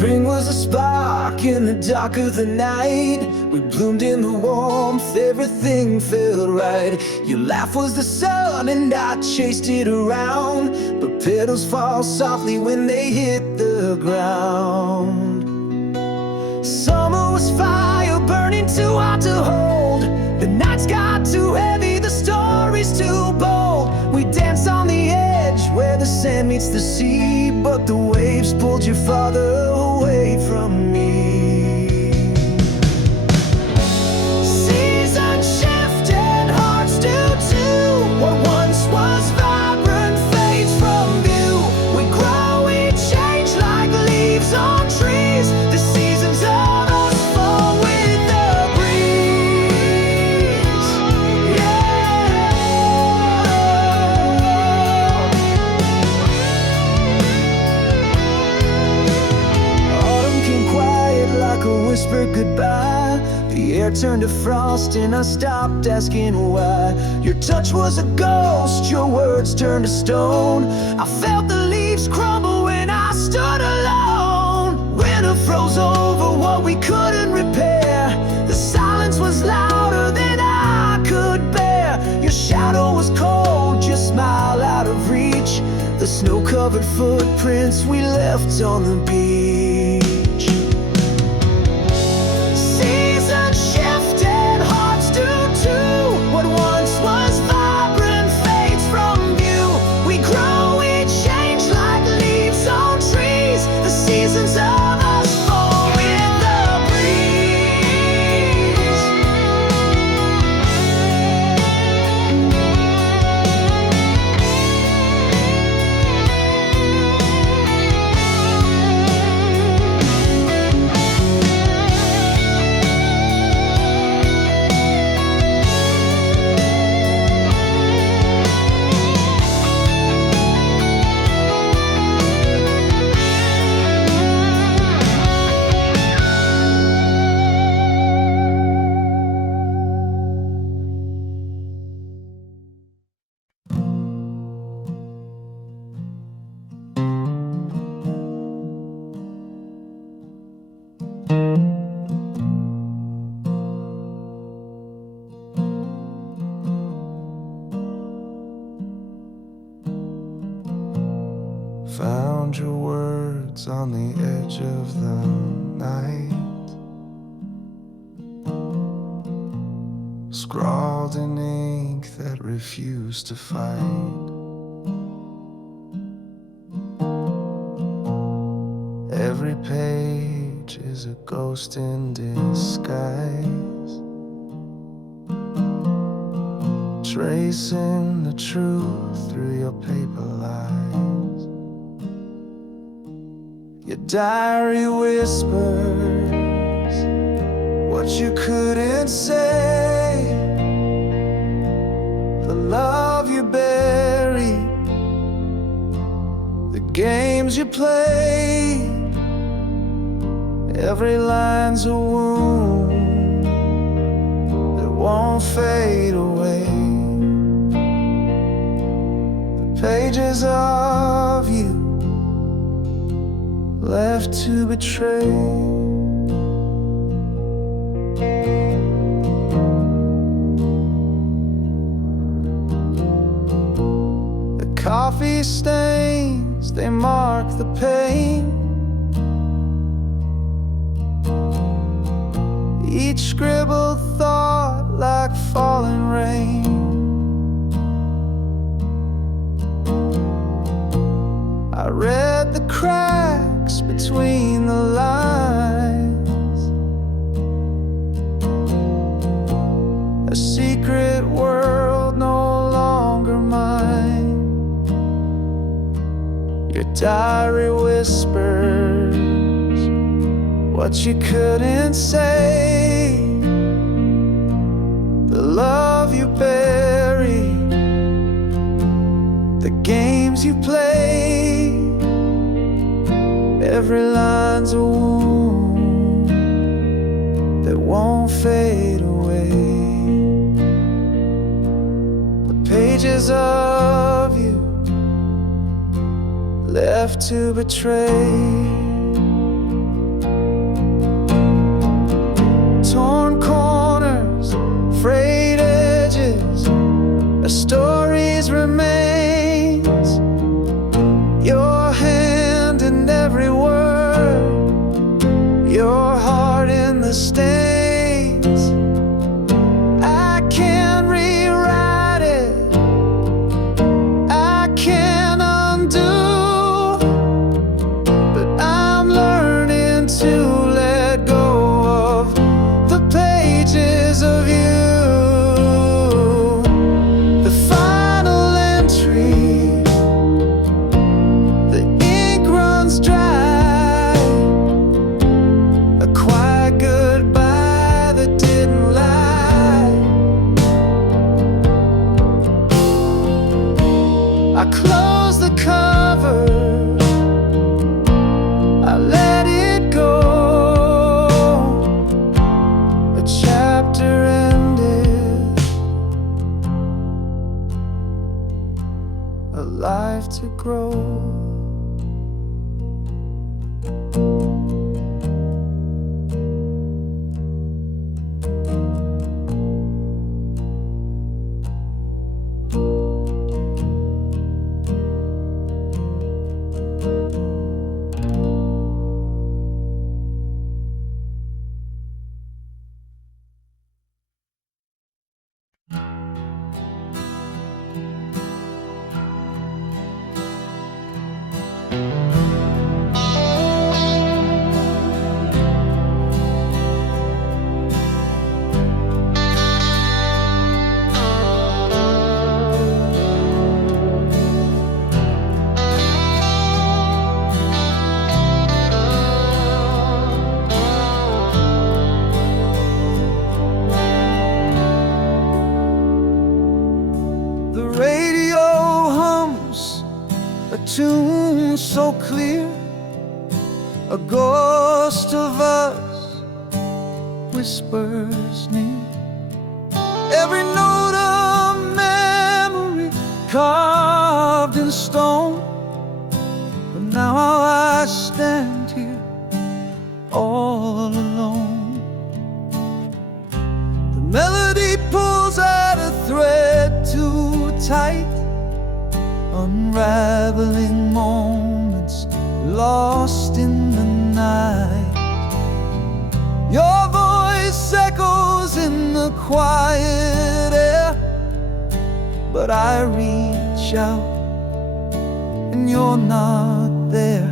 Spring was a spark in the dark of the night. We bloomed in the warmth, everything felt right. Your laugh was the sun and I chased it around, but petals fall softly when they hit the ground. Summer was fire burning too hot to hold. The nights got too heavy, the stories too bold. We danced on the edge where the sand meets the sea, but the waves pulled you farther away from me. Seasons shift and hearts do too. What once was vibrant fades from view. We grow, we change like leaves on trees. The seasons of us fall with the breeze. Autumn came quiet like a whispered goodbye. The air turned to frost and I stopped asking why. Your touch was a ghost, your words turned to stone. I felt the leaves crumble when I stood alone. Winter froze over what we couldn't repair. The silence was louder than I could bear. Your shadow was cold, your smile out of reach. The snow-covered footprints we left on the beach. Seasons shift and hearts do too. What once was vibrant fades from view. We grow, we change like leaves on trees. The seasons of us fall with the breeze. Found your words on the edge of the night, scrawled in ink that refused to fight. Every page is a ghost in disguise, tracing the truth through your paper lies. Your diary whispers what you couldn't say, the love you buried, the games you played. Every line's a wound that won't fade away. The pages of you left to betray. The coffee stains, they mark the pain. Each scribbled thought like falling rain. I read the cracks between the lines, a secret world no longer mine. Your diary whispers what you couldn't say, the love you buried, the games you played. Every line's a wound that won't fade away. The pages of you left to betray. stories remains, your hand in every word, your heart in the stains. I can't rewrite it, I can't undo, but I'm learning to let go of the pages of you. I close the cover, I let it go. A chapter ended, a life to grow. The radio hums a tune so clear, a ghost of us whispers near. Every note of memory carved in stone, but now I stand here all alone. The melody pulls at a thread too tight, unraveling moments lost in the night. Your voice echoes in the quiet air, but I reach out and you're not there.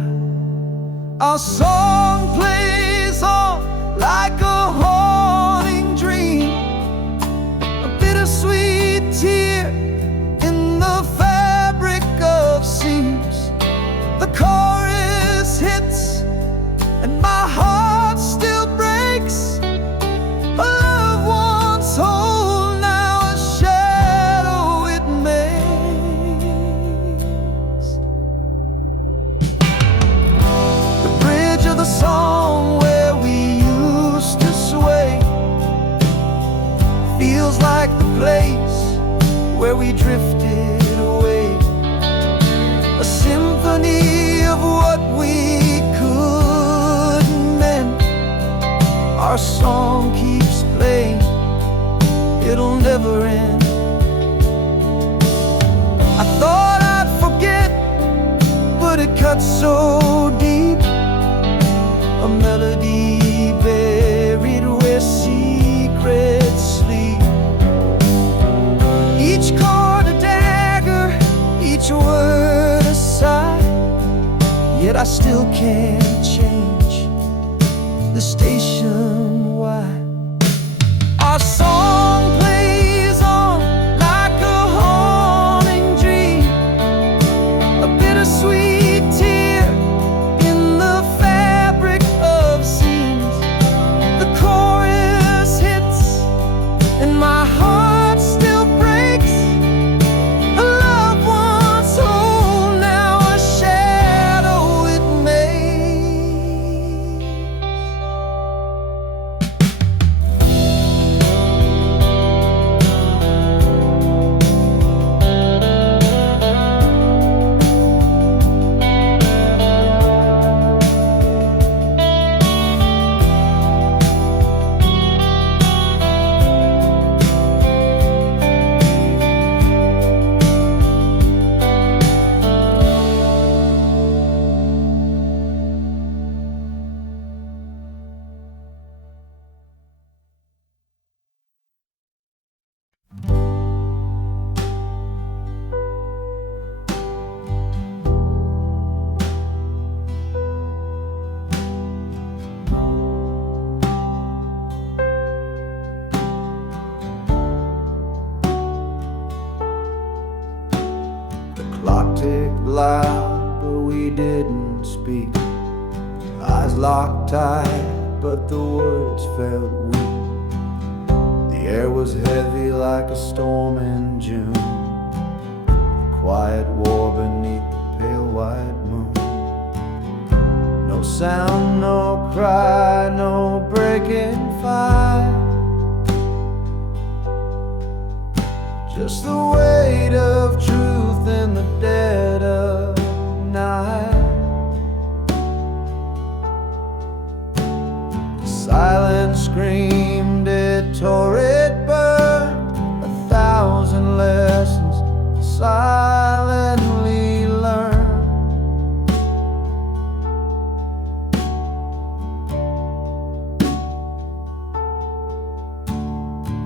Our song plays on like a haunting dream, a bittersweet tear in the fabric of seams. The chorus hits and my heart still breaks. A love once whole, now a shadow it makes. The bridge of the song where we used to sway feels like the place where we drifted away. A symphony of what we couldn't mend. Our song keeps playing, it'll never end. I thought I'd forget, but it cuts so deep. A melody buried where secrets sleep. Each chord a dagger, each word a sigh, yet I still can't change the station. Why? Our song plays on like a haunting dream, a bittersweet tear in the fabric of seams. The chorus hits and my heart still breaks. A love once whole, now a shadow it makes. loud, but we didn't speak. Eyes locked tight, but the words felt weak. The air was heavy like a storm in June. Quiet war beneath the pale white moon. No sound, no cry, no breaking fire. Just the weight of truth in the dead of night. The silence screamed, it tore, it burned. 1,000 lessons silently learned.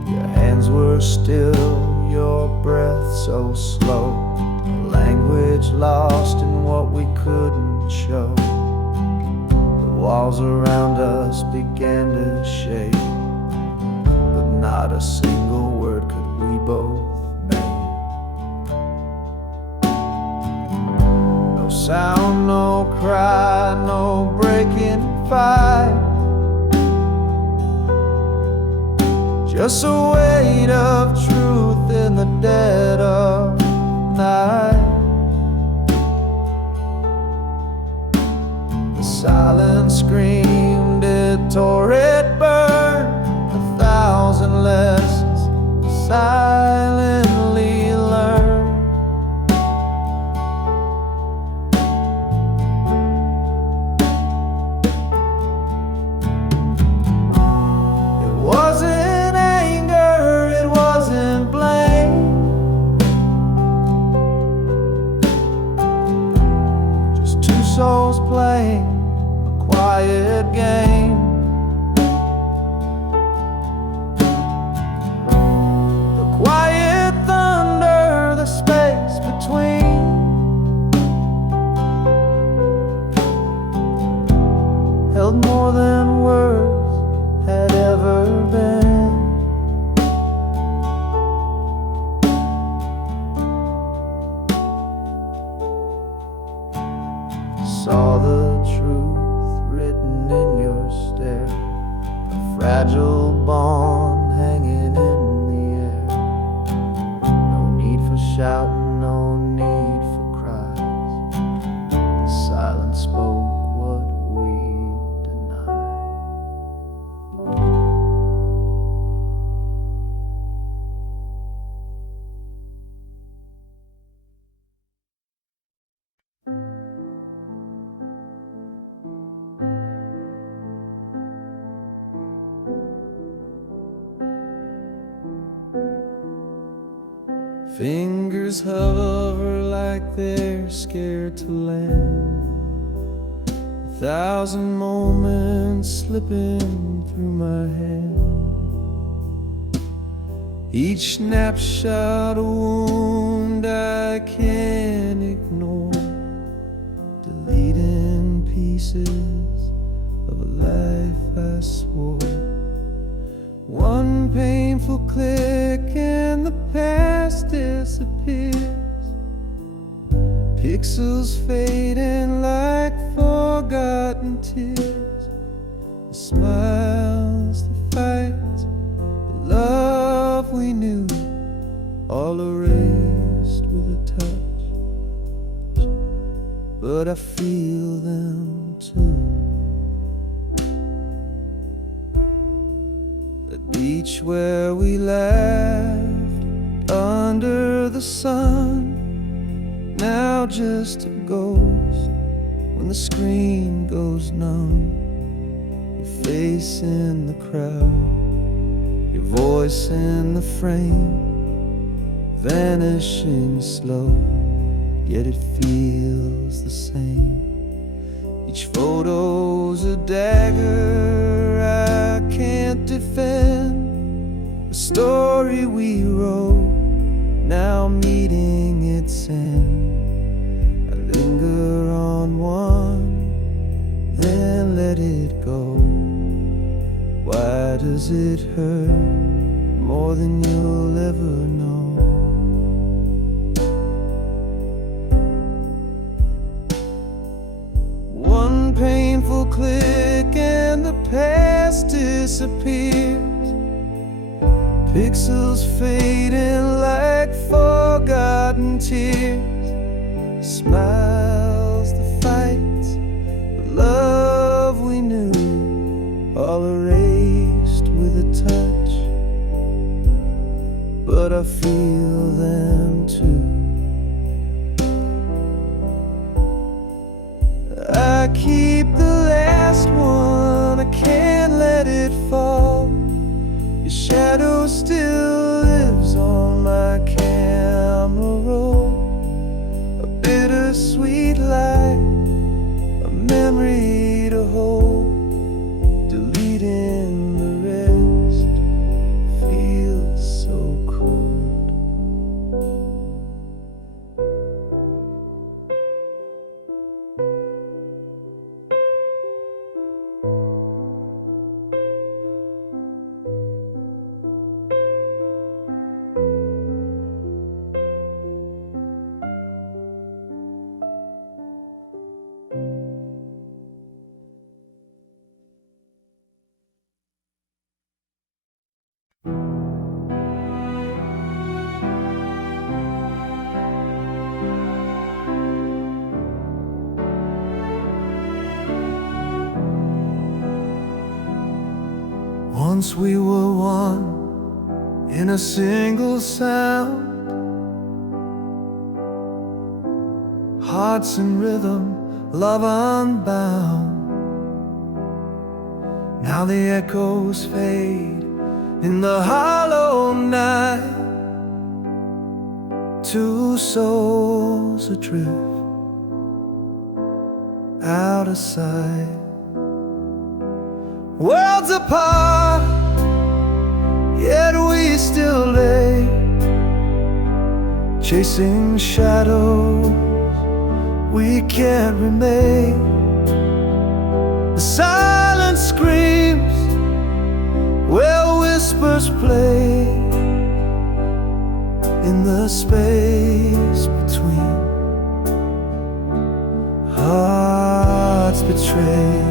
Your hands were still, your breath so slow. A language lost in what we couldn't show. The walls around us began to shake, but not a single word could we both make. No sound, no cry, no breaking fight. Just a weight of truth in the dead of night. The silence screamed, it tore, it burned. 1,000 lessons silently learned. It wasn't souls playing a quiet game. The quiet thunder, the space between. Held more than words had ever been. Saw the truth written in your stare, a fragile bond hanging in the air. No need for shouting, no need for cries. The silence spoke what we denied. Fingers hover like they're scared to land. 1,000 moments slipping through my hand. Each snapshot a wound I can't ignore, deleting pieces of a life I swore. One painful click and the past disappears. Pixels fading like forgotten tears. The smiles, the fights, the love we knew, all erased with a touch. But I feel them too. The beach where we laughed under the sun, now just a ghost when the screen goes numb. Your face in the crowd, your voice in the frame, vanishing slow, yet it feels the same. Each photo's a dagger I can't defend. The story we wrote, now meeting its end. I linger on one, then let it go. Why does it hurt more than you'll ever know? click and the past disappears. Pixels fading like forgotten tears. Smiles, the fights, the love we knew, all erased with a touch. But I feel them too. I keep the last one, I can't let it fall. Your shadow still lives on my camera roll. A bittersweet light, a memory to hold. Deleting the rest feels so cold. Once we were one in a single sound, hearts in rhythm, love unbound. Now the echoes fade in the hollow night. Two souls adrift, out of sight. Worlds apart, yet we still lay, chasing shadows we can't remain. The silence screams where whispers play, in the space between hearts betrayed.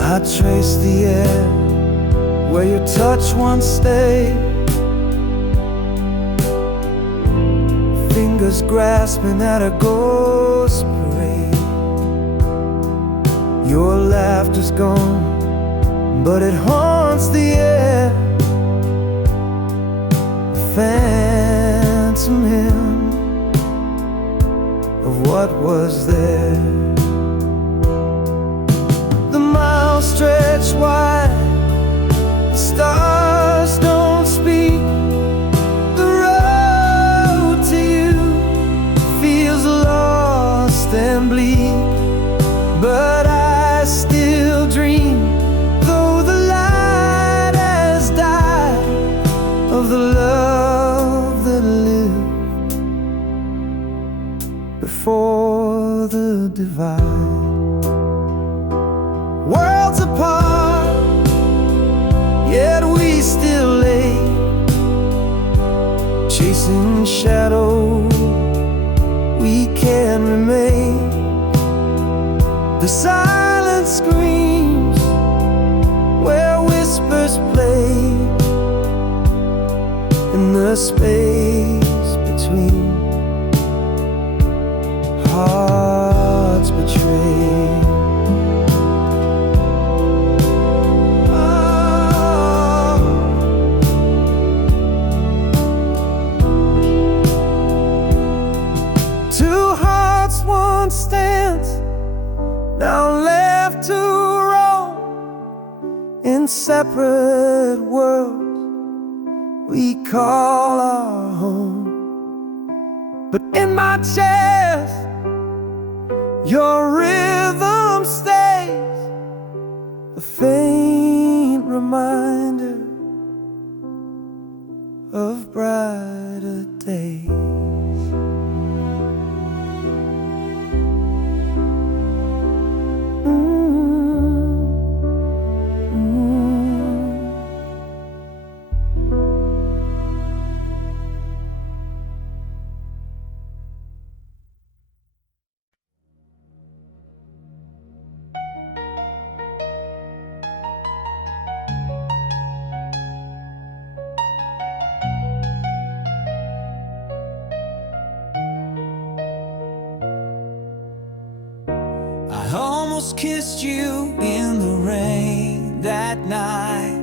I trace the air where your touch once stayed, fingers grasping at a ghost parade. Your laughter's gone, but it haunts the air, a phantom hymn of what was there. Stretch wide, the stars don't speak. The road to you feels lost and bleak, but I still dream, though the light has died, of the love that lived before the divide. Worlds apart, yet we still lay, chasing shadows we can't remain. The silence screams where whispers play, in the space between hearts betrayed. Stands now left to roam in separate worlds we call our home. But in my chest, your rhythm stays, a faint reminder of brighter days. almost kissed you in the rain that night,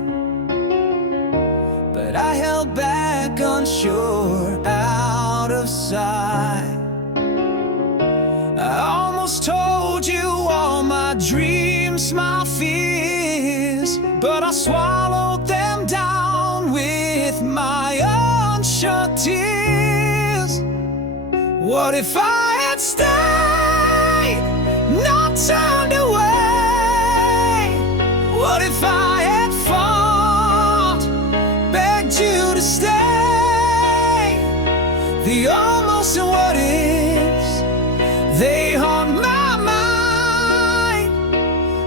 but I held back, unsure, out of sight. I almost told you all my dreams, my fears, but I swallowed them down with my unshut tears. What if I had stayed, not turned away? What if I had fought, begged you to stay? The almost and what ifs, they haunt my mind.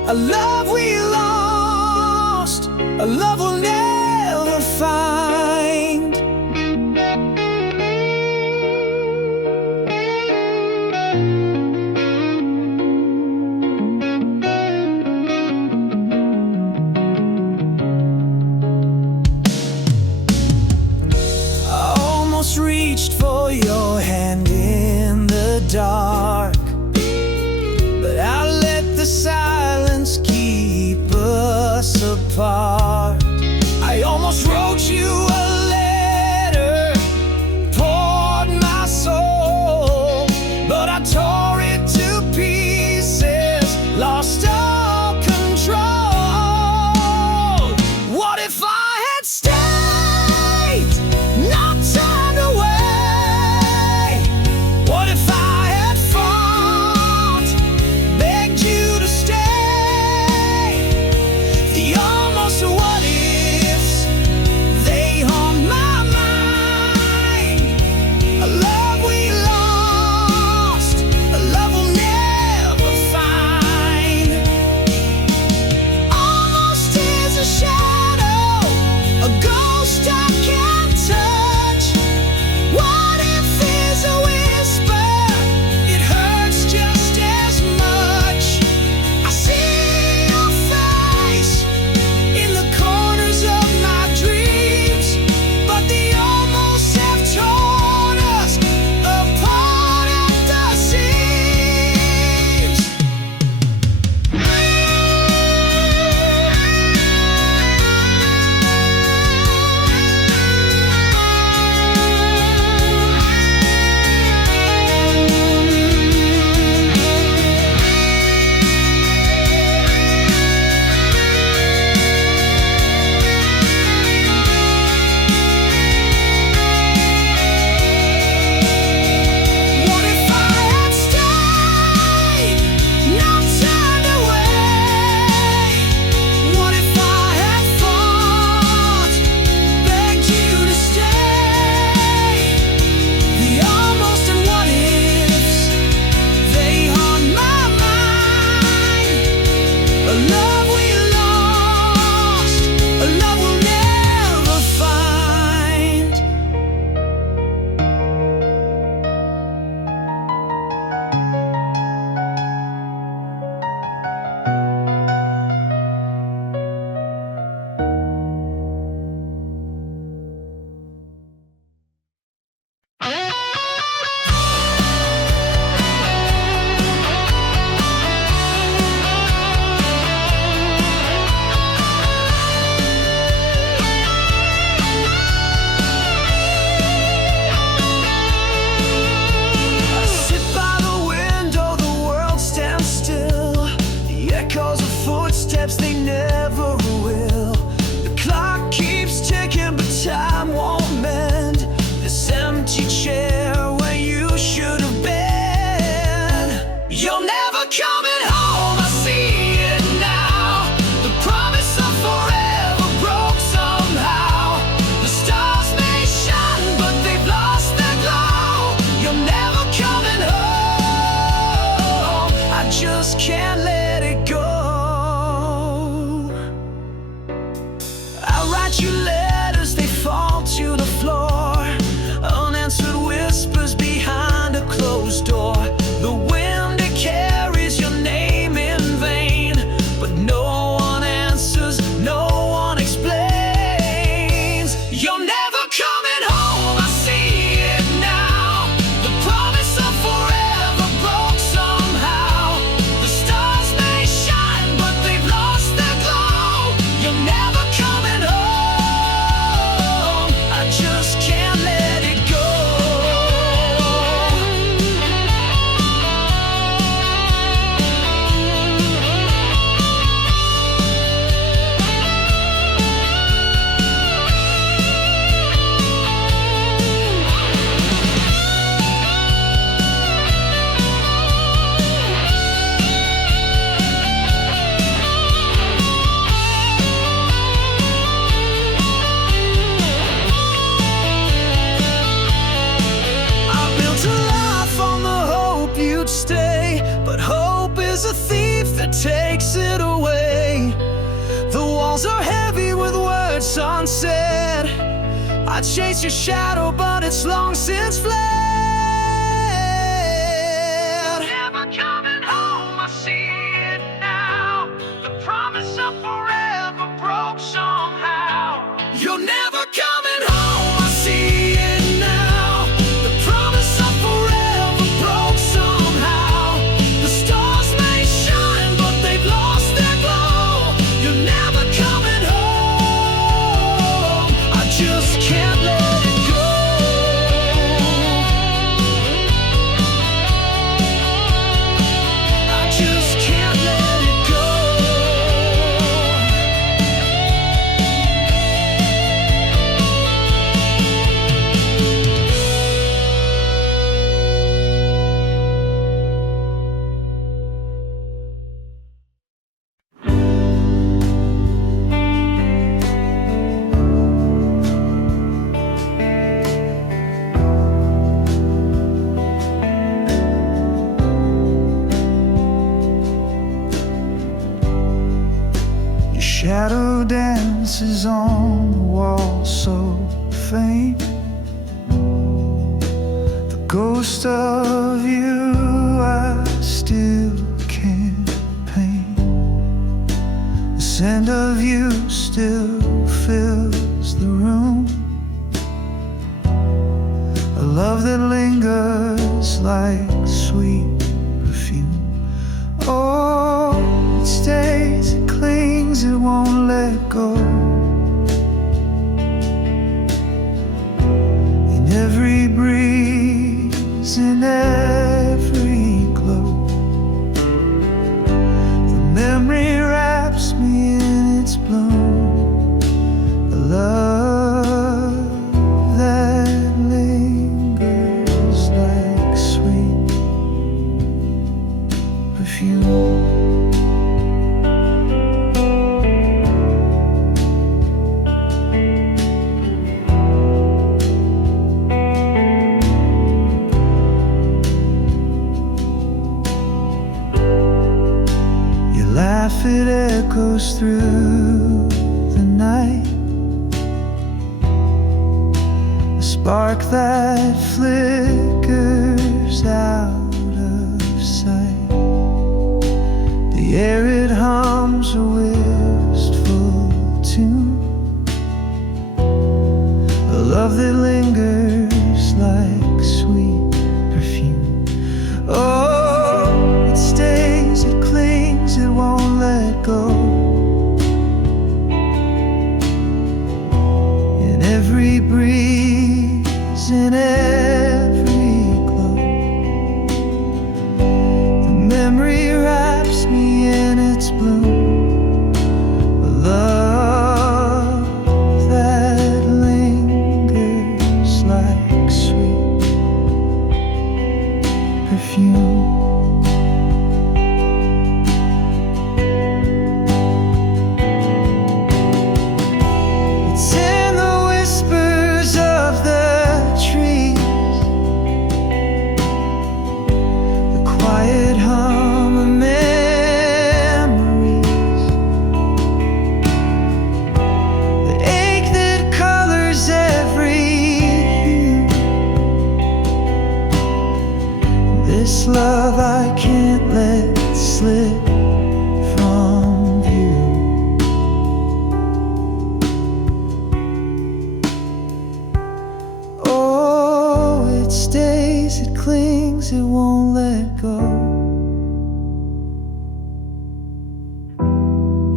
A love we lost, a love we'll never find. Reached for your hand in the dark, but I let the silence keep us apart. I almost wrote you sunset. I chase your shadow, but it's long since fled. Never coming home, I see it now. The promise of forever broke somehow. You're never coming home, I see it now. The promise of forever broke somehow. The stars may shine, but they've lost their glow. You're never coming home, I just can't let it go. I just can't let it go. Your shadow dances on the wall so faint. The ghost of you I still can't paint. The scent of you still fills the room. A love that lingers like sweet perfume. Oh, it stays, it clings, it won't let go. In every breeze, in every glow, the memory wraps me in its bloom. A love that lingers like sweet perfume. Your laugh, it echoes through the night. A spark that flickers out of sight. The air, it hums a wistful tune. A love that lingers like sweet perfume. Oh, it stays, it clings, it won't let go. In every breeze, in every glow, the memory wraps me in its bloom. A love that lingers like sweet perfume. It's in the whispers of the trees, the quiet hum of memories, the ache that colors every hue. This love I can't let slip from view. Oh, it stays, it clings, it won't let go.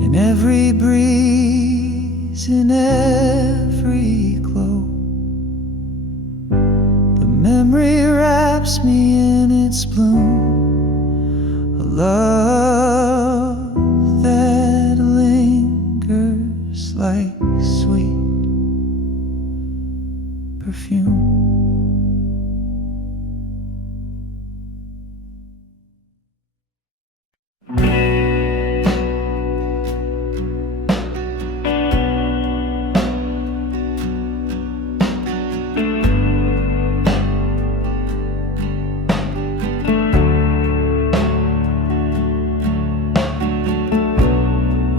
In every breeze, in every glow, the memory wraps me in its bloom. A love that lingers like sweet perfume.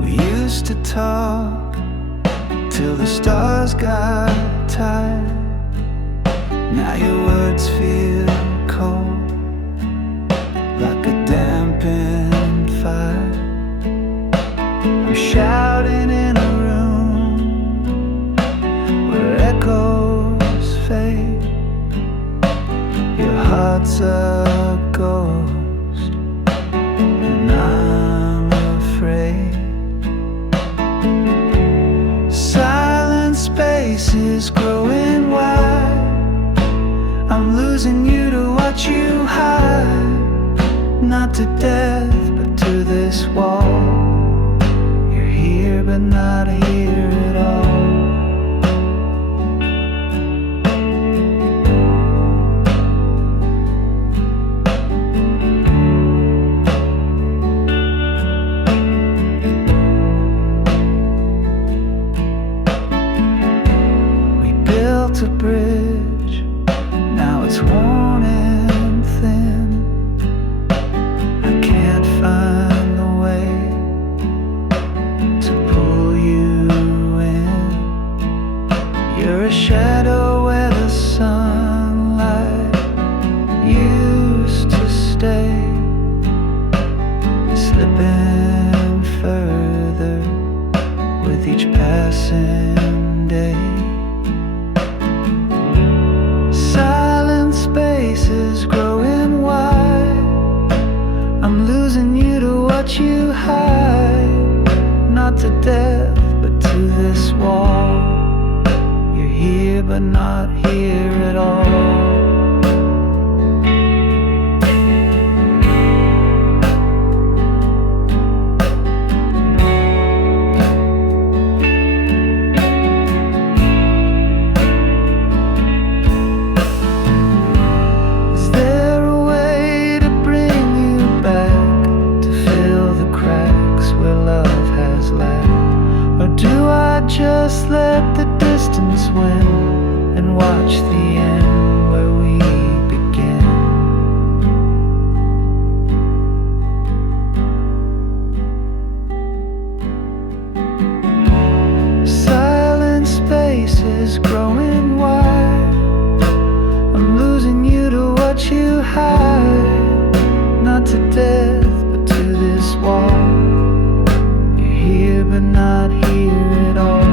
We used to talk till the stars got tired. Now your words feel cold, like a dampened fire. I'm shouting in a room where echoes fade. Your heart's a ghost, and I'm afraid. Silent space is growing wide. I'm losing you to watch you hide. Not to death, but to this wall. You're here, but not here at all. Built a bridge, now it's worn and thin. I can't find the way to pull you in. You're a shadow where the sunlight used to stay, slipping further with each passing day. Silent space is growing wide. I'm losing you to watch you hide. Not to death, but to this wall. You're here, but not here at all. Just let the distance win and watch the end where we begin. Silent space is growing wide. I'm losing you to watch you hide. Not to death, but to this wall. You're here, but not here at all.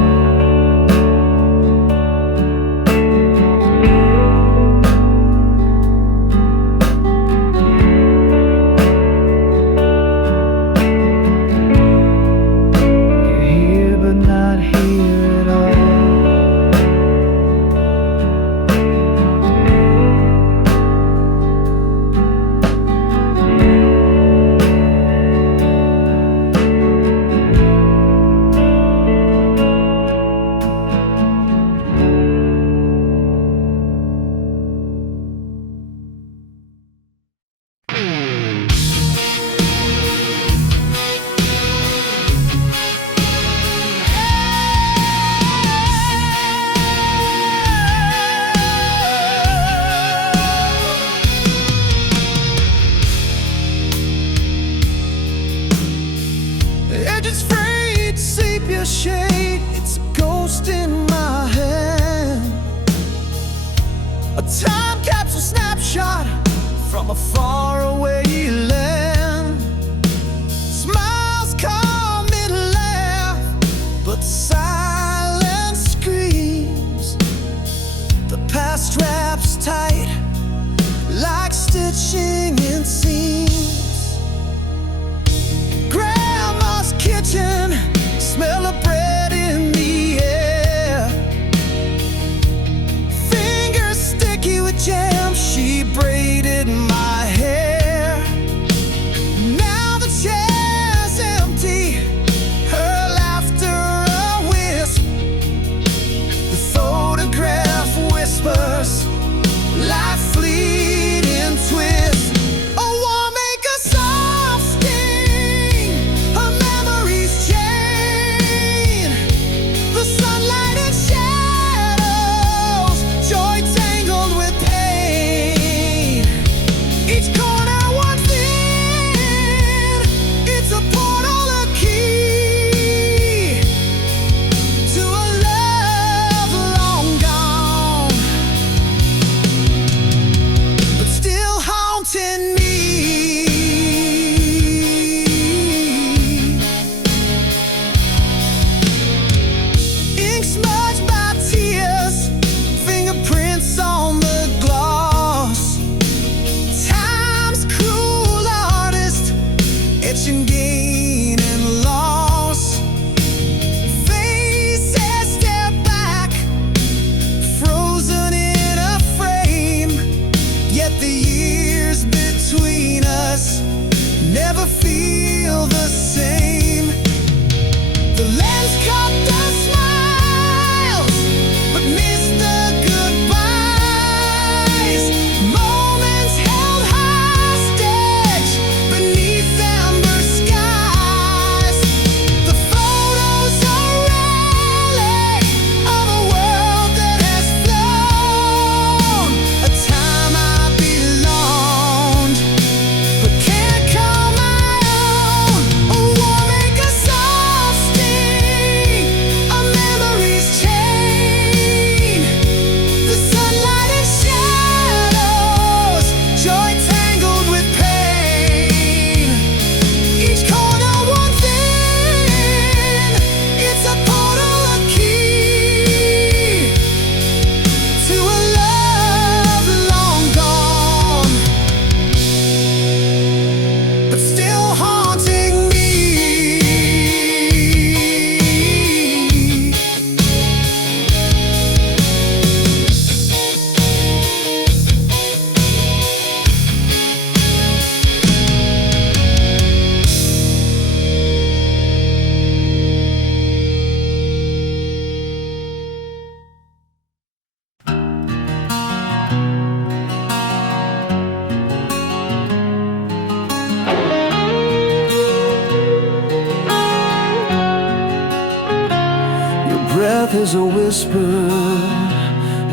death is a whisper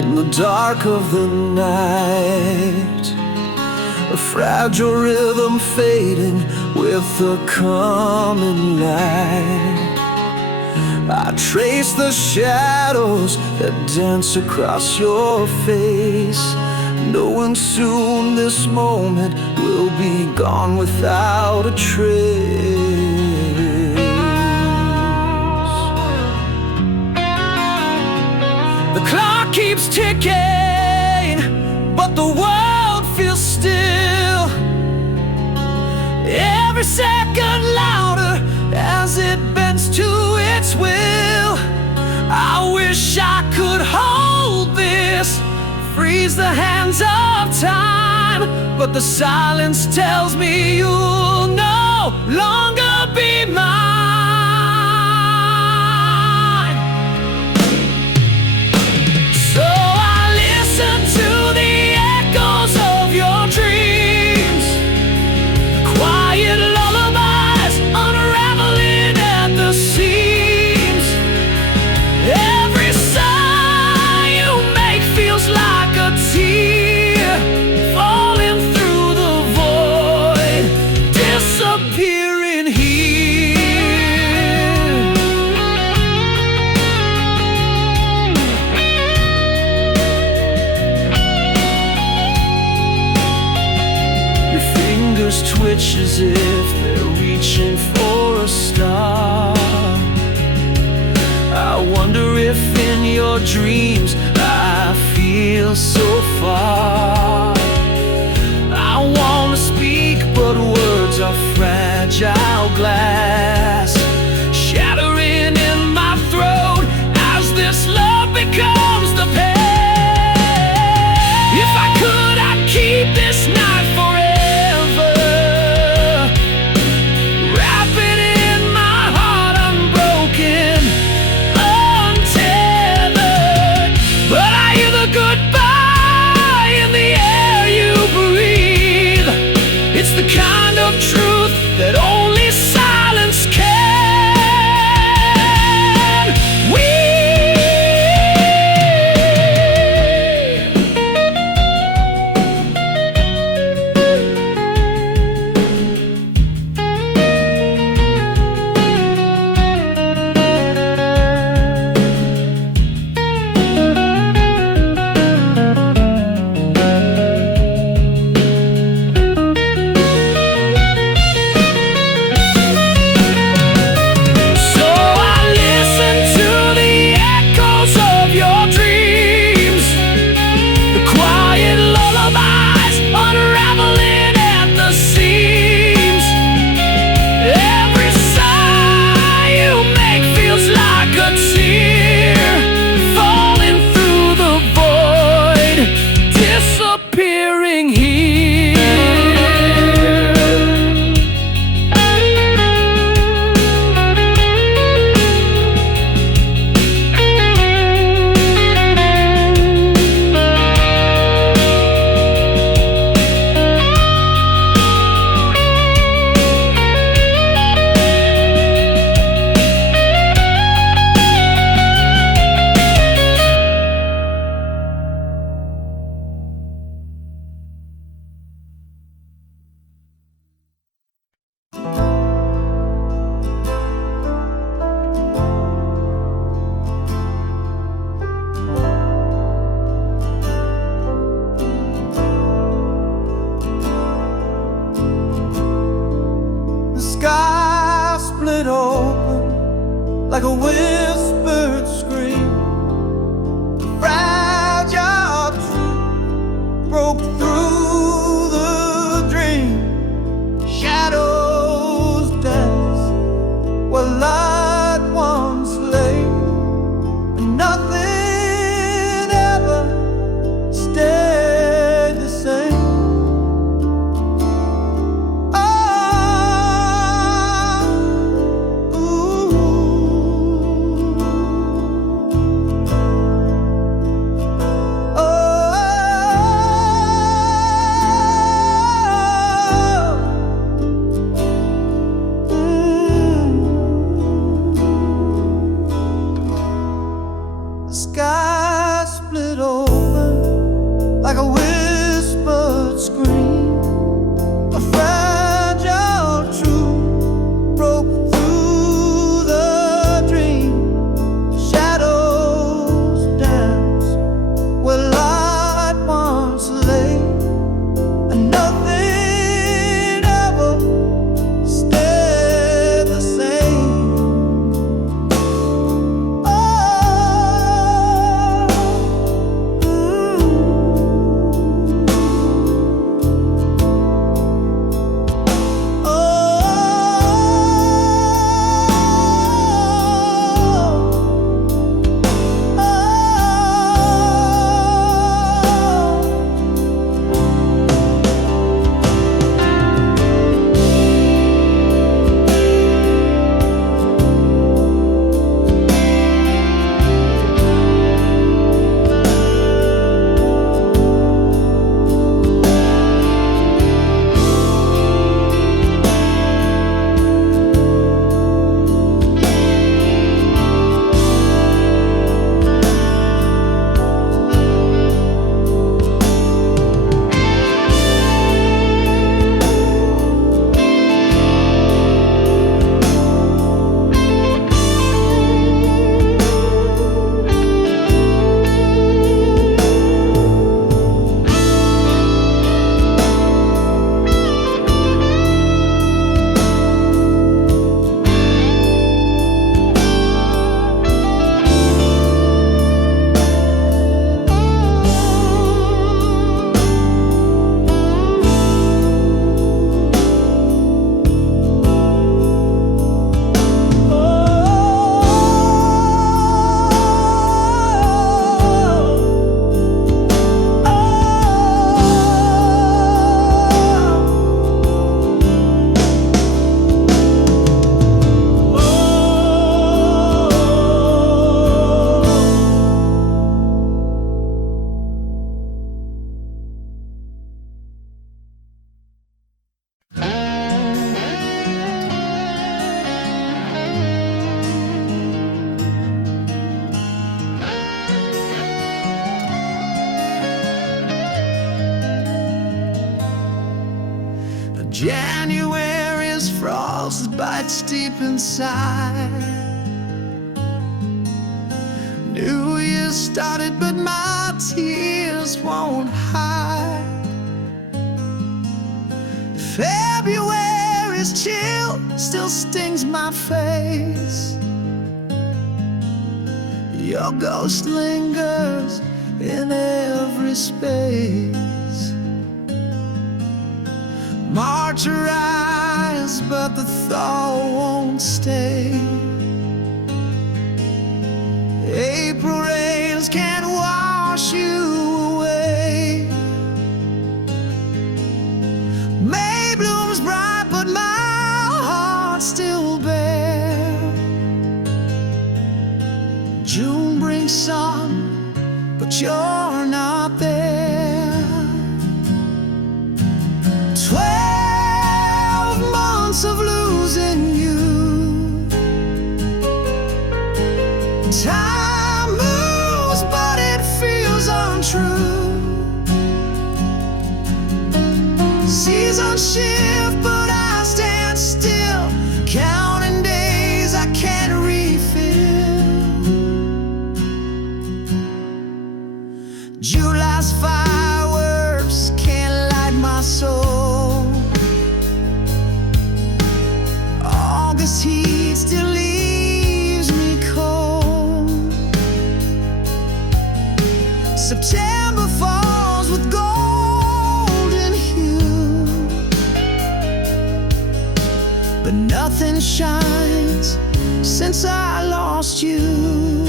in the dark of the night, a fragile rhythm fading with the coming light. I trace the shadows that dance across your face, knowing soon this moment will be gone without a trace. The clock keeps ticking, but the world feels still, every second louder as it bends to its will. I wish I could hold this, freeze the hands of time, but the silence tells me you'll no longer be mine. So I listen to the echoes of your dreams, the quiet lullabies unraveling at the seams. Every sigh you make feels like a tear falling through the void, disappearing here. Your fingers twitch as if they're reaching for a star. I wonder if in your dreams I feel so far. I want to speak, but words are fragile glass, shattering in my throat as this love becomes the pain. If I could, I'd keep this night forever, wrap it in my heart unbroken, untethered. But I hear the goodbye in the air you breathe. It's the kind of truth that only silence can. Disappearing here. The sky split open like a whispered scream. The fragile truth broke through the dream. Shadows dance where light once lay, and nothing ever stayed the same. Ooh. split open like a whispered scream. A fragile truth broke through the dream. Shadows dance where light once lay, and nothing ever stayed the same. January's frost bites deep inside. New Year started, but my tears won't hide. February's chill still stings my face. Your ghost lingers in every space. March arrives, but the thaw won't stay. April rains can't wash you away. May blooms bright, but my heart's still bare. June brings sun, but you're not there. 12 months of losing you. Time moves, but it feels untrue. Seasons shift, but I stand still, counting days I can't refill. July's fireworks can't light my soul. August heat still leaves me cold. September falls with golden hue, but nothing shines since I lost you.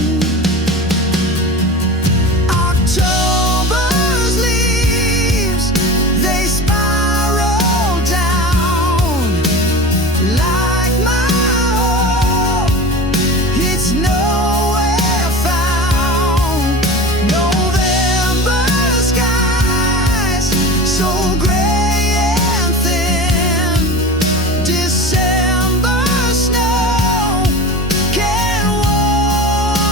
October's leaves, they spiral down like my hope. It's nowhere found. November skies so gray and thin. December snow can't warm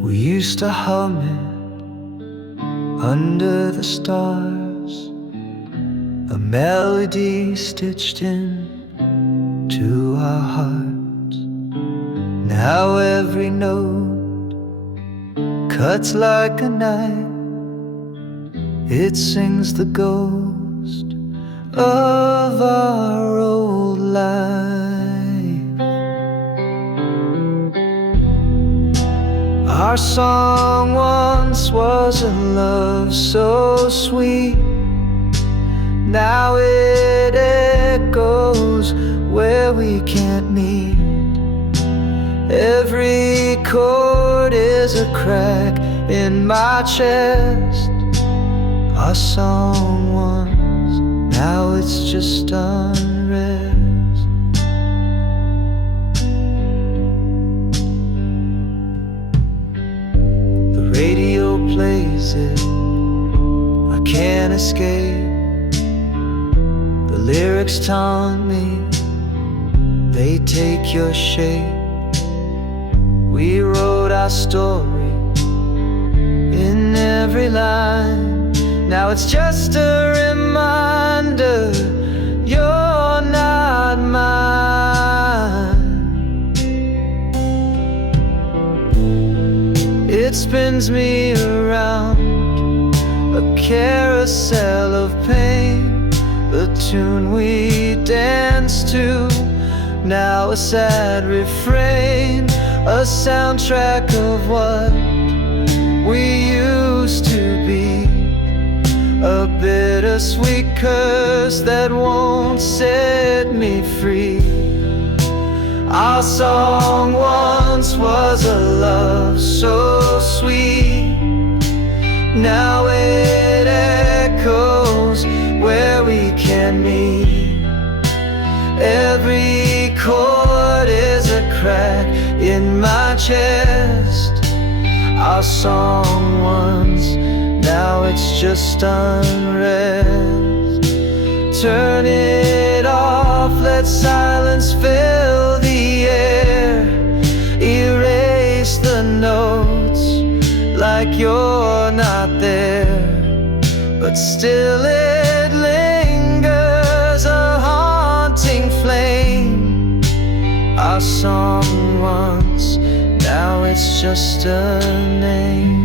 We used to hum it under the stars, a melody stitched in to our hearts. Now every note cuts like a knife. It sings the ghost of our old life. Our song once was a love so sweet. Now it echoes where we can't meet. Every chord is a crack in my chest. Our song once, now it's just unrest. The radio plays it, I can't escape. The lyrics taunt me, they take your shape. We wrote our story in every line. Now it's just a reminder you're not mine. It spins me around, a carousel of pain. The tune we danced to, now a sad refrain. A soundtrack of what we used to be. A bittersweet curse that won't set me free. Our song once was a love so sweet. Now it echoes where we can meet. Every chord is a crack in my chest. Our song once, now it's just unrest. Turn it off, let silence fill the air. Erase the notes like you're not there, but still it lingers, a haunting flame. Our song once, now it's just a name.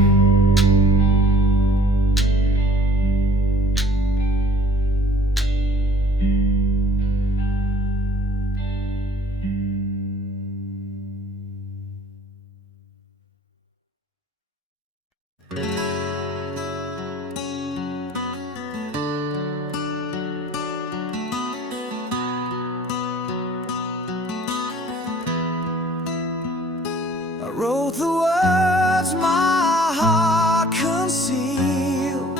I wrote the words my heart concealed,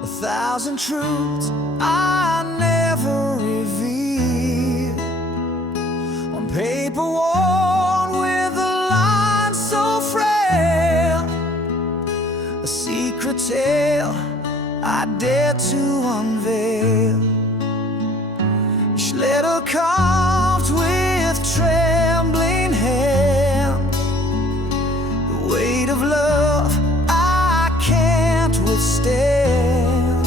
1,000 truths I never revealed, on paper worn with a line so frail, a secret tale I dare to unveil. Each letter carved with trembling hand, the weight of love I can't withstand.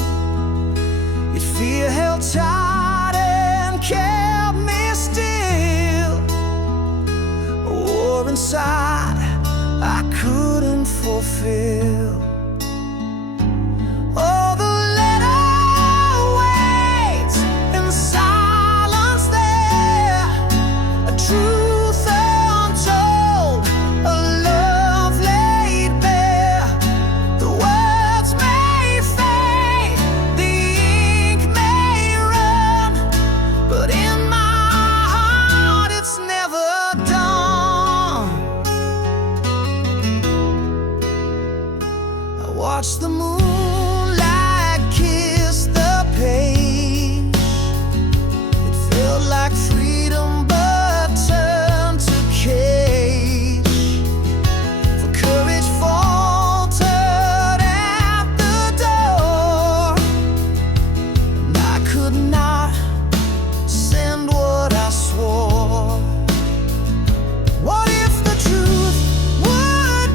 Yet fear held tight and kept me still, a war inside I couldn't fulfill. Oh, the letter waits in silence there, a truth untold, a love laid bare. The words may fade, the ink may run, but in my heart it's never done. I watch the moonlight kiss the page. It felt like freedom but turned to cage. For courage faltered at the door, and I could not send what I swore. What if the truth would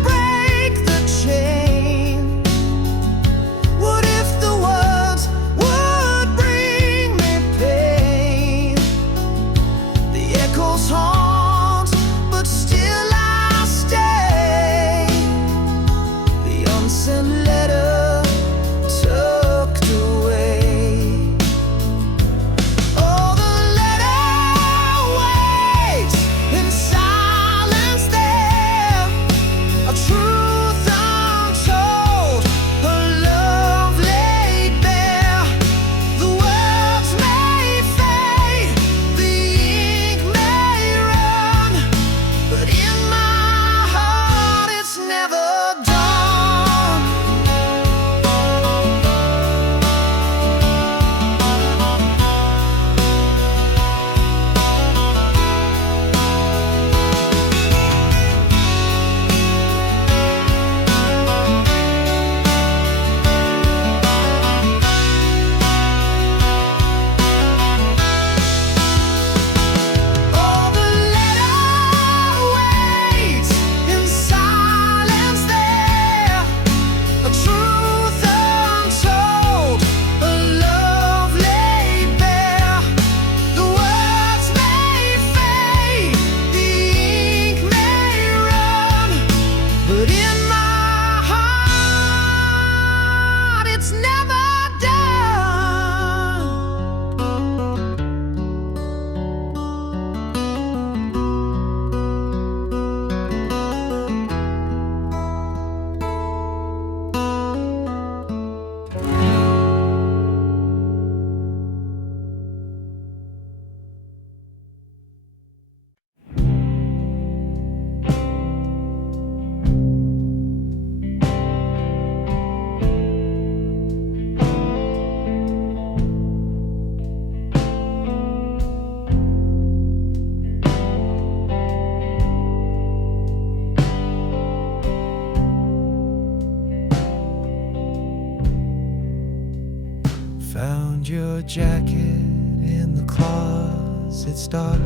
your jacket in the closet's dark.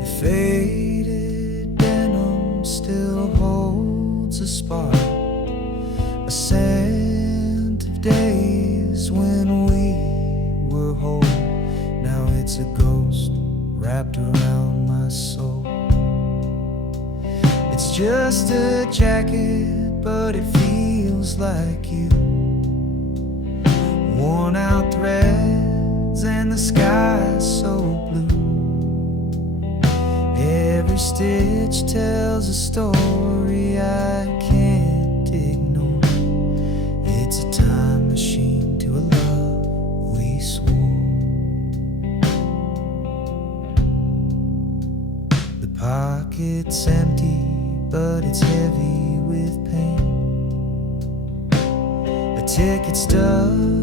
The faded denim still holds a spark, a scent of days when we were whole. Now it's a ghost wrapped around my soul. It's just a jacket, but it feels like you. Worn out threads and the sky so blue. Every stitch tells a story I can't ignore. It's a time machine to a love we swore. The pocket's empty, but it's heavy with pain. A ticket stub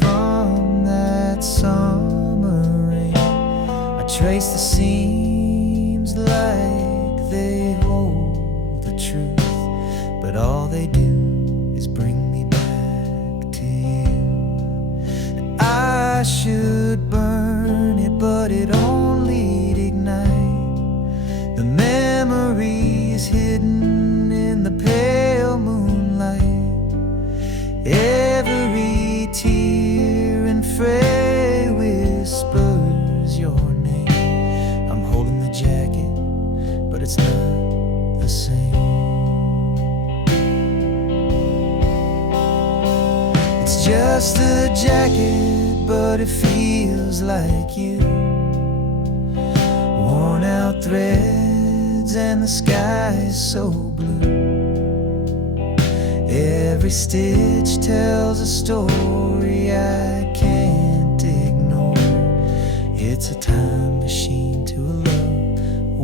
from that summer rain. I trace the seams like they hold the truth, but all they do is bring me back to you. I should burn it, but it only'd ignite the memories hidden in the pale moonlight. Every tear and fray whispers your name. I'm holding the jacket, but it's not the same. It's just a jacket, but it feels like you. Worn out threads and the sky's so blue. Every stitch tells a story I can't ignore. It's a time machine to a love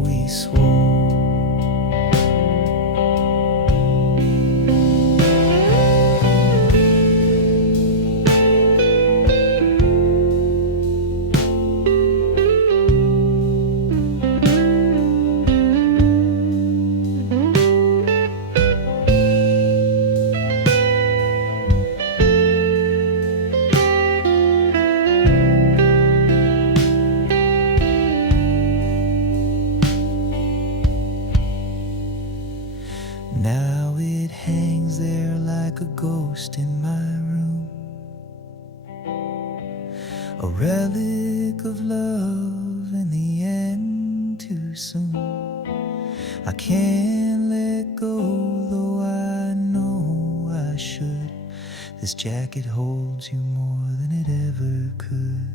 we swore. Now it hangs there like a ghost in my room, a relic of love in the end too soon. I can't let go, though I know I should. This jacket holds you more than it ever could.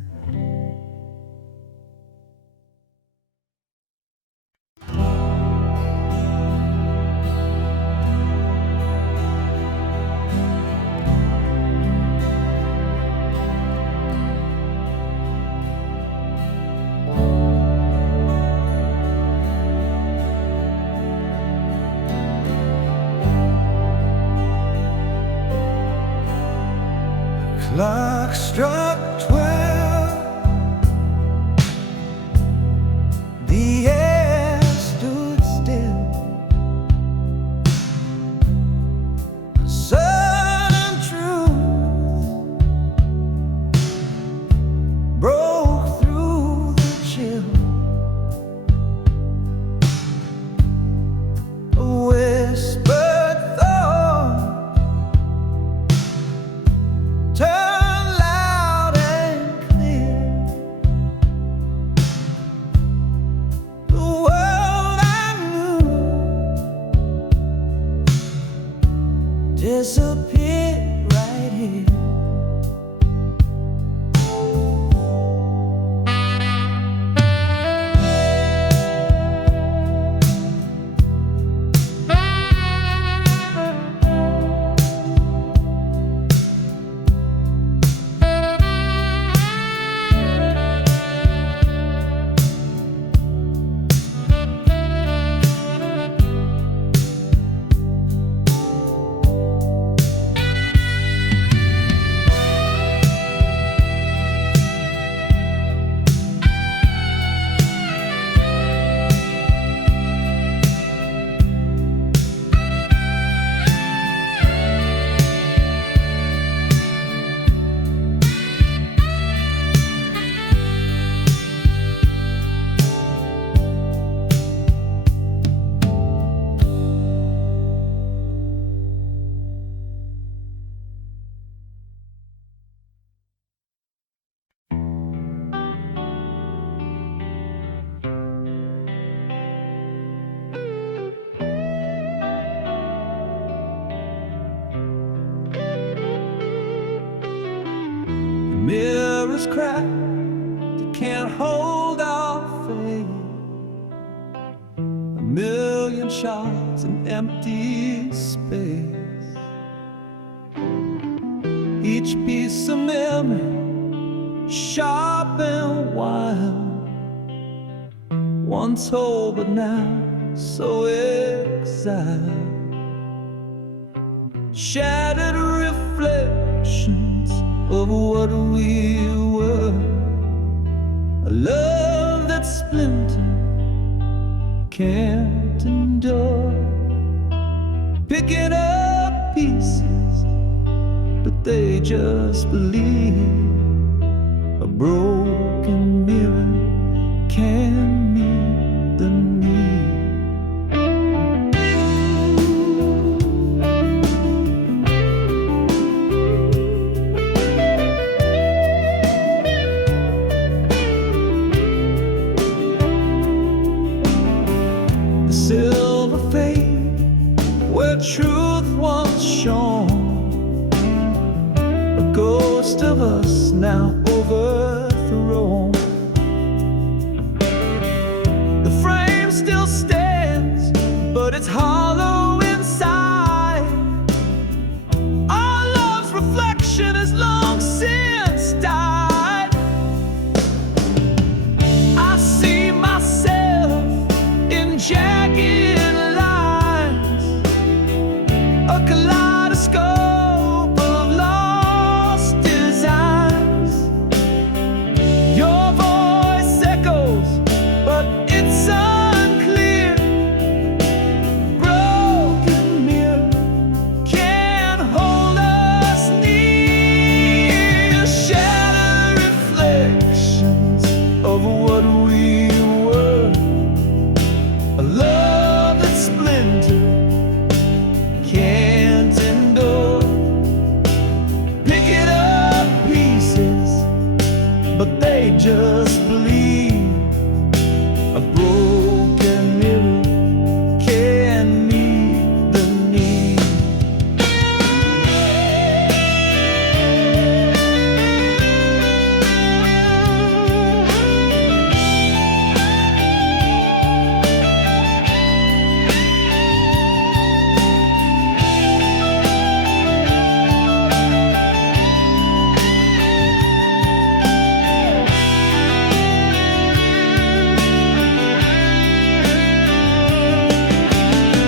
Clock struck 12. The air stood still. A sudden truth broke through the chill. A whispered thought turned loud and is cracked, it can't hold our faith. A million shards in empty space. Each piece of memory, sharp and wild, once whole but now so exiled. Shattered reflections of what we were. A love that splintered can't endure. Picking up pieces, but they just believe. A broken mirror can meet the need. The silver fade where truth once shone, a ghost of us now overthrown. The frame still stands, but it's hollow inside. Our love's reflection has long since died. I see myself in jagged lines, a kaleidoscope of lost designs. Your voice echoes, but it's unclear. Broken mirror can't hold us near. Shattered reflections of what we were. A love that splintered can't endure. Picking up pieces, but they just bleed. A broken mirror can meet the need.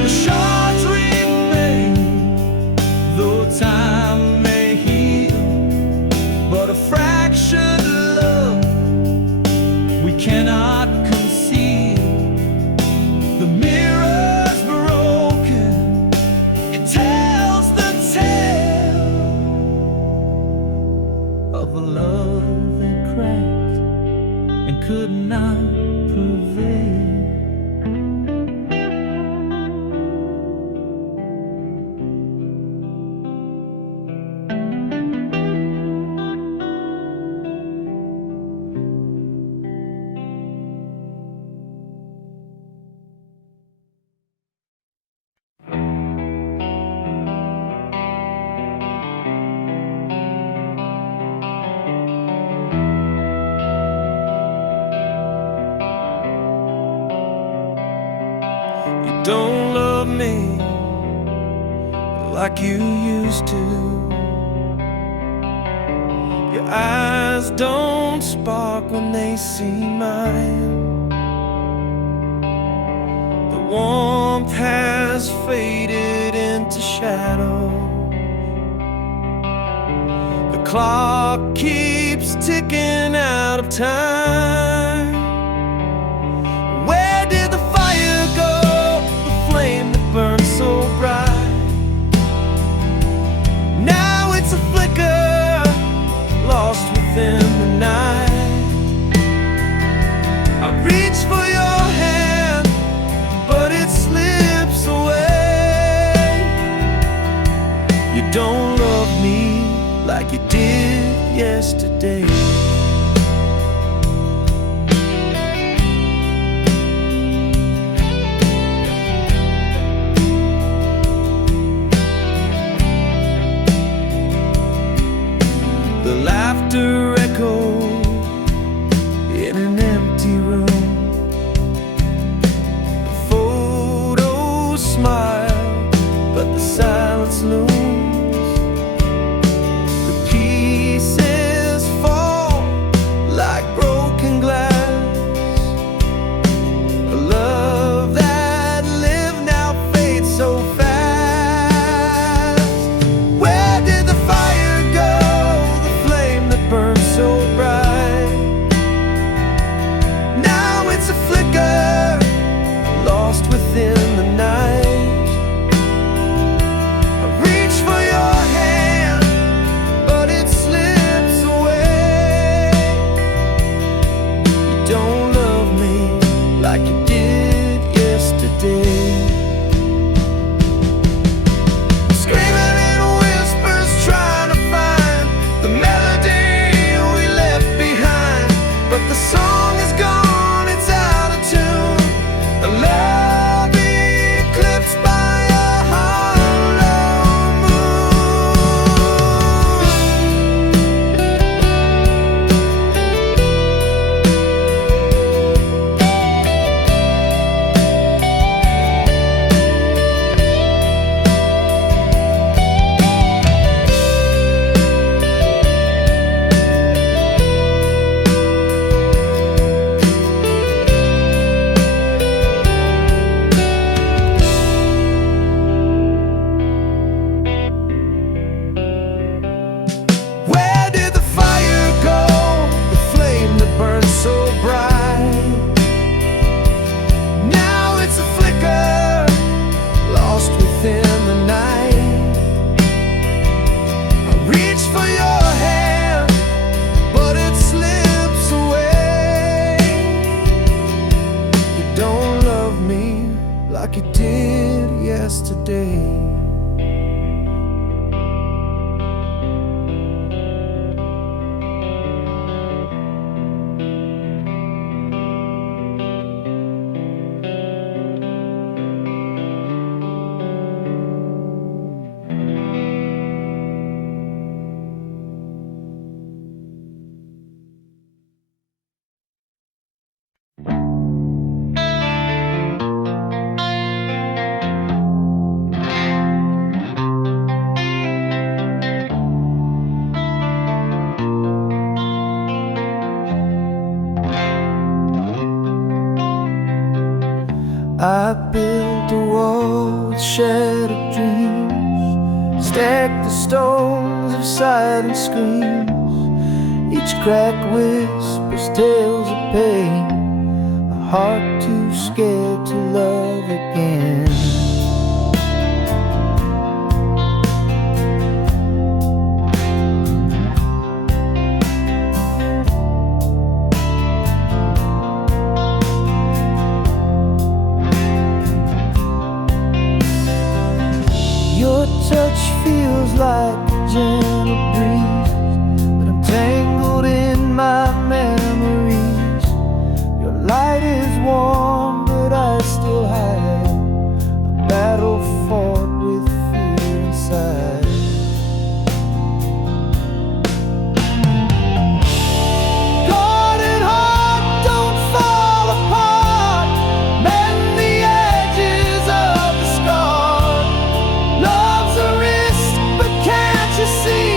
The shards remain, though time may heal, but a fractured love we cannot conceal. The mirror's broken, it tells the tale of a love that cracked and could not prevail. You don't love me like you used to. Your eyes don't spark when they see mine. The warmth has faded into shadow. The clock keeps ticking out of time. Where did the fire go? The flame that burned so bright. Now it's a flicker, lost within the night. I reach for your hand, but it slips away. You don't love me like you did yesterday. within the night. I reach for your hand, but it slips away. You don't love me like you did yesterday. Screaming in whispers, trying to find the melody we left behind, but the song is gone, it's out of tune. The love eclipsed by a hollow like you did yesterday. I built a wall with shattered dreams, stacked the stones of silent screams. Each crack whispers tales of pain, a heart too scared to love again. Your touch feels like a gentle breeze, but I'm tangled in my memories. Your light is warm, but I still hide a battle fought with fear inside. Guarded heart, don't fall apart. Mend the edges of the scar. Love's a risk, but can't you see?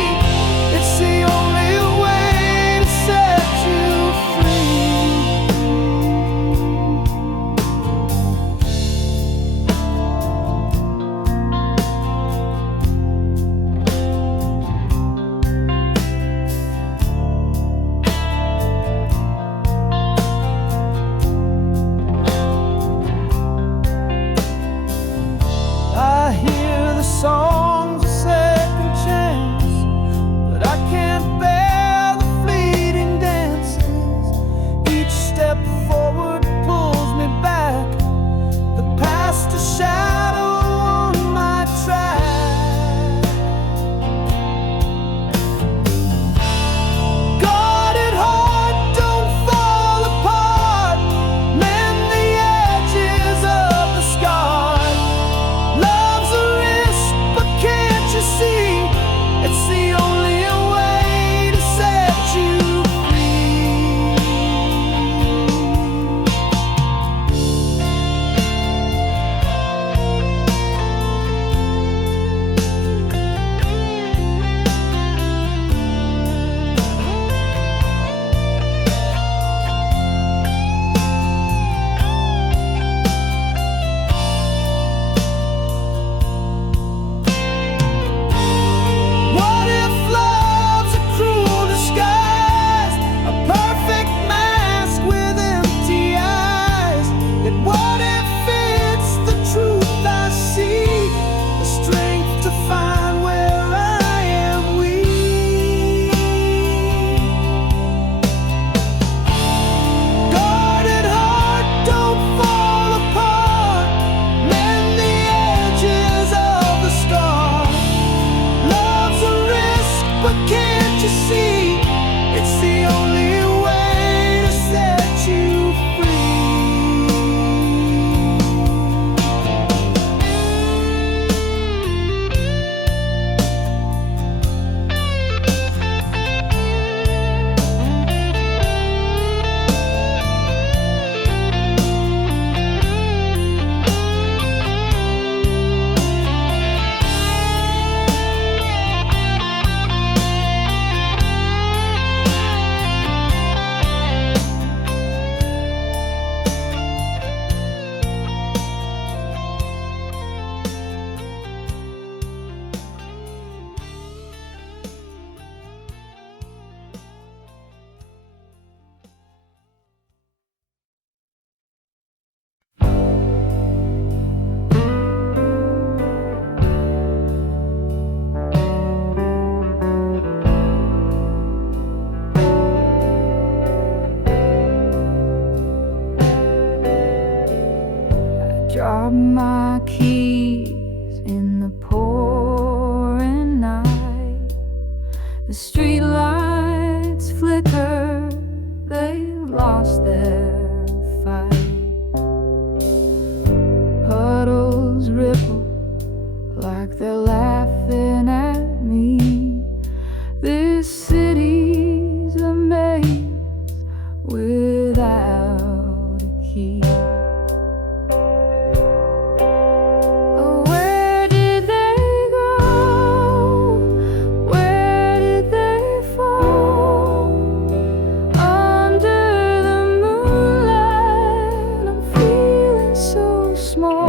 Drop my keys in the pouring night. The street lights flicker, they've lost their fight. Puddles ripple like they're laughing at me. This city's a maze without a key. Where did they go? Where did they fall? Under the moonlight, I'm feeling so small.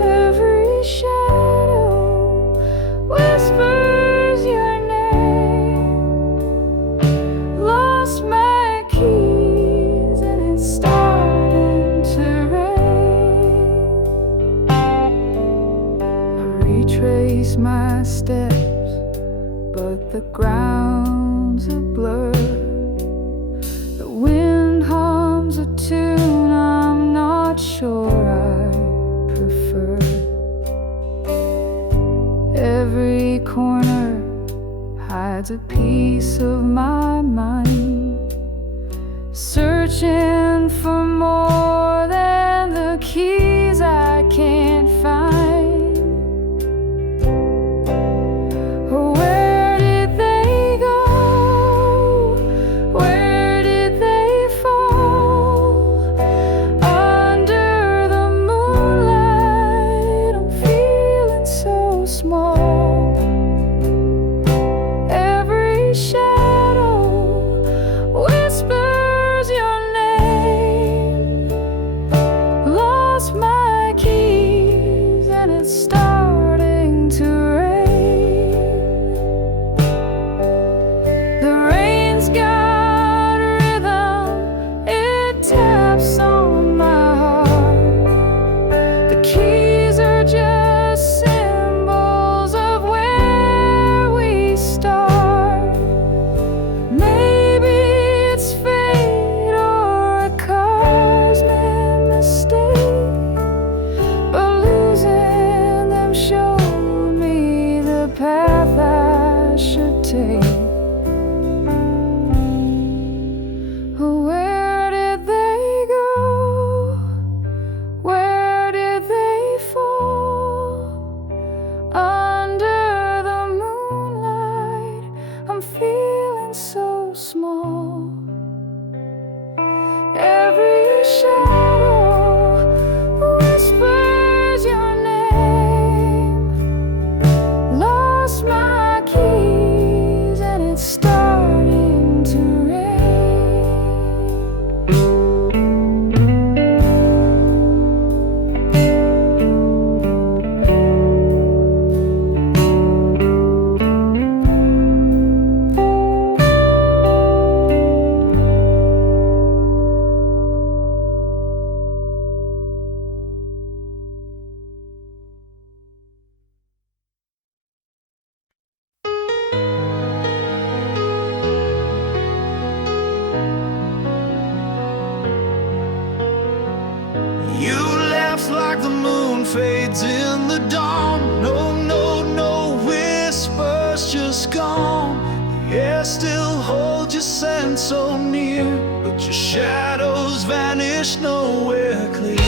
Every shadow whispers your name. Lost my keys and it's starting to rain. I retrace my steps, but the ground's a blur. The wind hums a tune I'm not sure I prefer. Every corner hides a piece of my mind, searching for more than the keys I can't find. Where did they go? Where did they fall? Under the moonlight, I'm feeling so small. Every shadow whispers your name. Lost my keys and it's starting to rain. The rain's got rhythm, it taps on my heart. The keys are just symbols of where we start. Maybe it's fate or a cosmic mistake, but losing them showed me the path I should take. Where did they go? Where did they fall? Under the moonlight, I'm feeling so small. Every shadow whispers your name. Lost my keys and it's starting to rain. You left like the moon fades in the dawn. No, no, no whispers, just gone. The air still holds your scent so near, but your shadows vanish nowhere clear.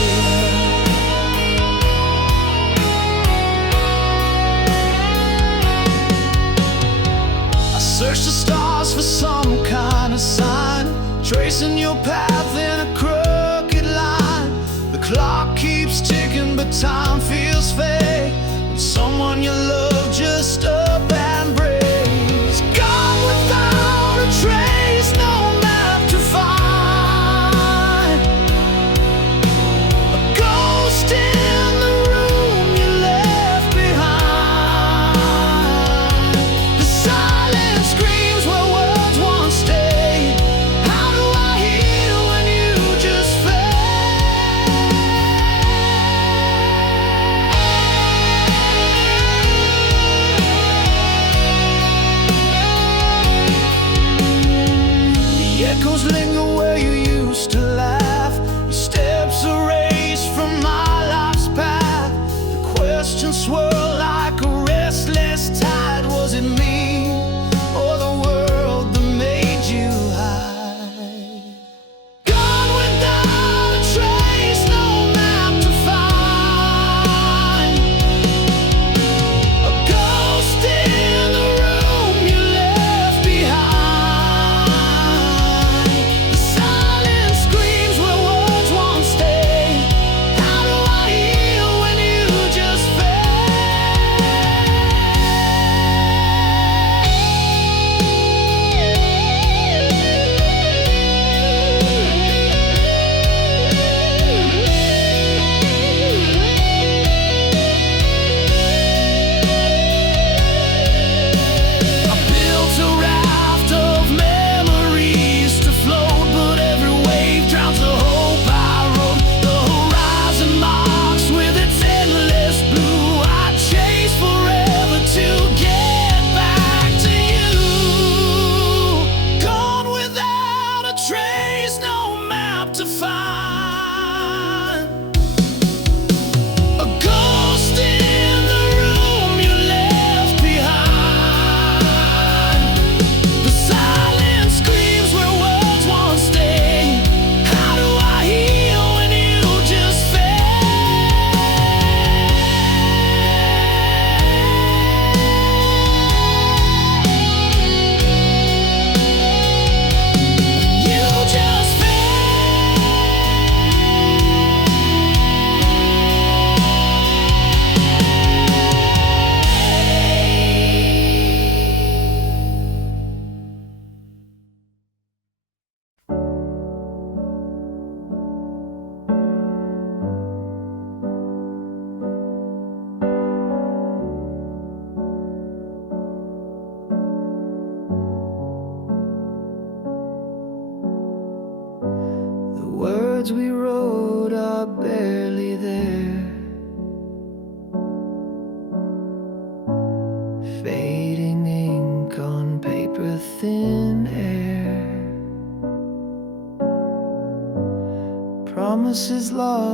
I search the stars for some kind of sign, tracing your path in a crooked line. The clock keeps ticking, but time feels fake when someone you love just up and breaks. Gone without a trace, no map to find. A ghost in the room you left behind. The silence screams where words once stayed. How do I heal when you just fade?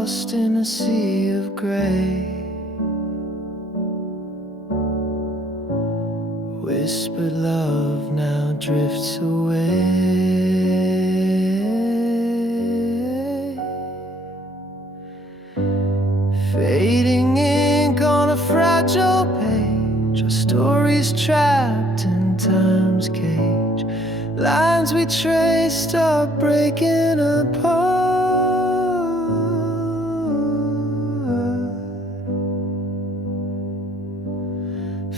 lost in a sea of gray. Whispered love now drifts away. Fading ink on a fragile page, our stories trapped in time's cage. Lines we traced are breaking apart.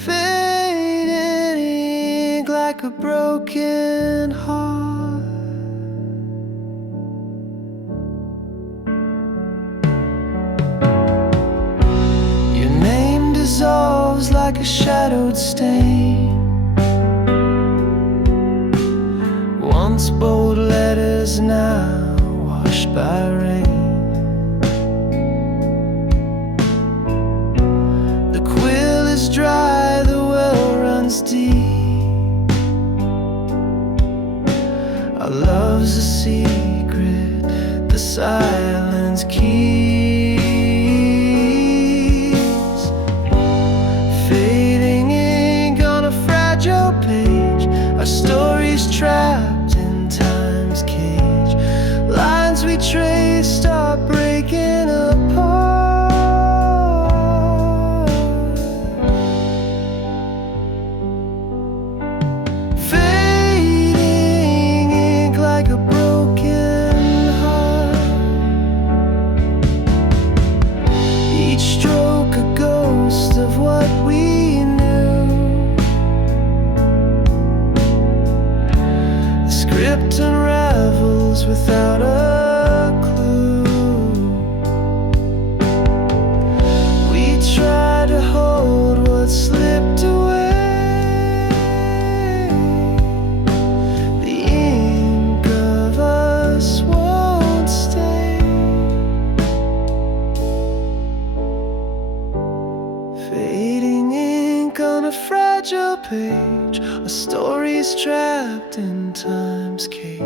Fading ink like a broken heart. Your name dissolves like a shadowed stain. Once bold letters, now washed by rain. The quill is dry, the well runs deep. Our love's a secret, the silence keeps. Fading ink on a fragile page, our story's trapped in time's cage. Lines we traced are breaking apart. Fading ink like a broken heart. Each stroke a ghost of what we knew. The script unravels without a clue. We try to hold what slipped away. The ink of us won't stay. Fading ink on a fragile page, our stories trapped in time's cage.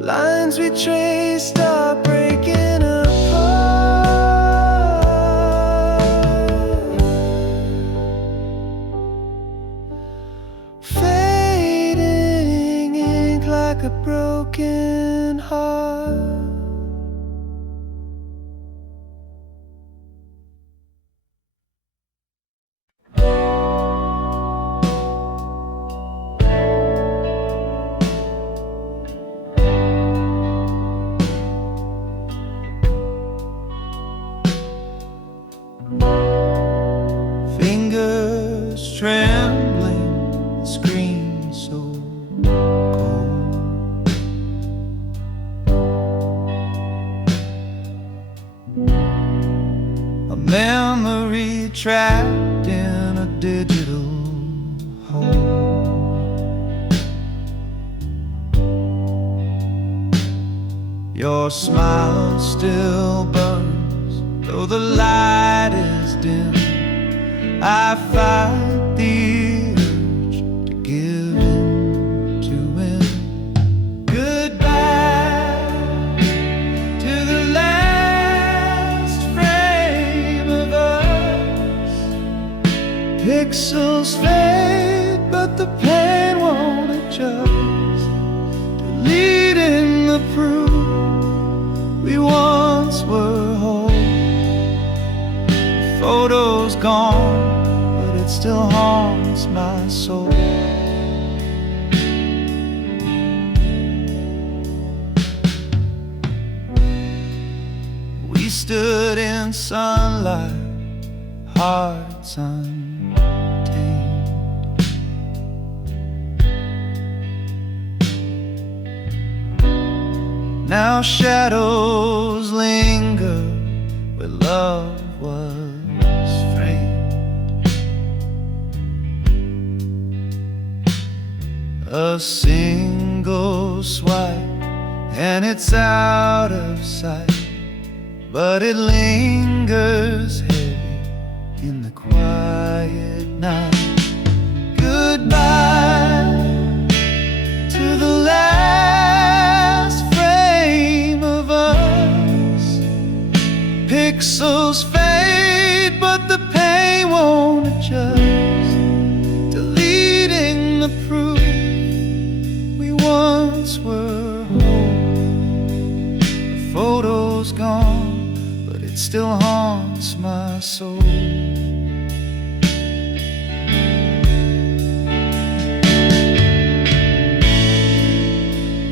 Lines we traced are breaking apart. Fading ink like a broken heart. Fingers trembling, screen so cold. A memory trapped in a digital hole. Your smile still burns, though the light is dim. I fight the urge to give in to win. Goodbye to the last frame of us. Pixels fade, but the pain won't adjust. Deleting the proof we once were whole. The photo's gone, it still haunts my soul. We stood in sunlight, hearts untamed. Now shadows linger where love was framed. A single swipe and it's out of sight, but it lingers heavy in the quiet night. Goodbye to the last frame of us. Pixels fade, but the pain won't adjust, deleting the proof we once were whole. The photo's gone, but it still haunts my soul.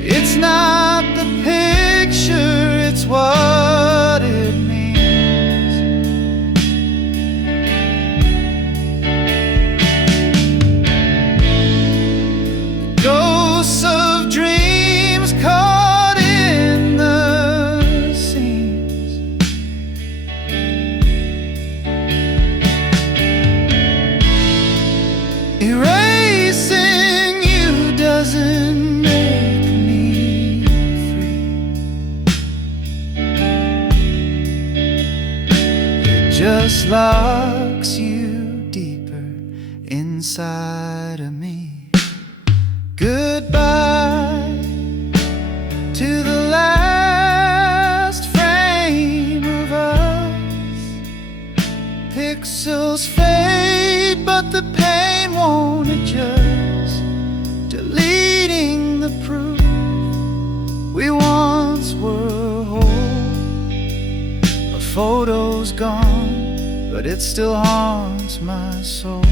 It's not the picture, it's what it means. Ghosts of dreams caught in the seams. Erasing you doesn't make me free. It just locks you deeper inside of me. Goodbye to the last frame of us. Pixels fade, but the pain won't adjust, deleting the proof we once were whole. A photo's gone, but it still haunts my soul.